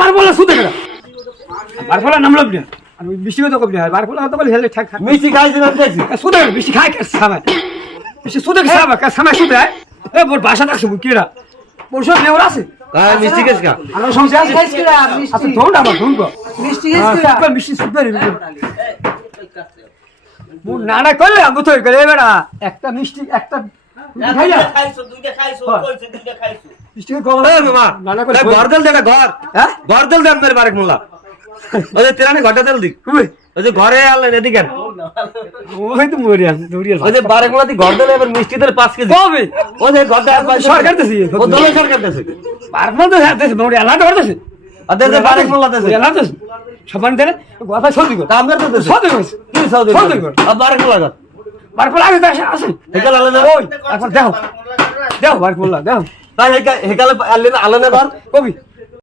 বার বলা সুদে গেল বার বলা নাম লবি আমি বেশি কথা কবি বার বলা তো বলে হেলে ঠাক মিষ্টি খাইছি না খাইছি সুদে বেশি খাই কে সামা বেশি সুদে কে সামা কে সামা সুদে এ মোর ভাষা দেখছ কিরা বলছো নেওর আছে তাই মিষ্টি খাইছ কা আমার সংসার আছে খাইছ কিরা মিষ্টি আচ্ছা ধোন আমার ধোন গো মিষ্টি খাইছ কিরা সুদে মিষ্টি সুদে মোর নানা কইলে আমি তো গেলে বেড়া একটা মিষ্টি একটা খাইয়া খাইছো দুইটা খাইছো কইছে দুইটা খাইছো মিষ্টি কম এ মামা নানা এ ঘর দেল দেটা ঘর হ্যাঁ ঘর দেল দেন মেরে বারেক মোল্লা ওই যে তেরানি ঘরটা দেল দিক কই ওই যে ঘরে আনলেন এদিকে ওই তো মরিয়া দৌড়িয়া ওই যে বারেক মোল্লা দি ঘর দেল এবার মিষ্টি দেল 5 কেজি কবে ওই যে ঘরটা সরকার দিছে ও দল সরকার দেছে বারবার তো হাতে মরিয়া আলাদা করতেছে আদের যে বারেক মোল্লা দেছে আলাদা সবান দেন কথা সত্যি কর আমরা তো দেছে সত্যি কর কি সৌদি সৌদি কর। আর বারেক মোল্লা কর বারবার আগে তো আসে হেকাল আলেন ওই এখন দেখো দেখো বারবার দেখো তাই হেকালে আলেন আলেন বার কবি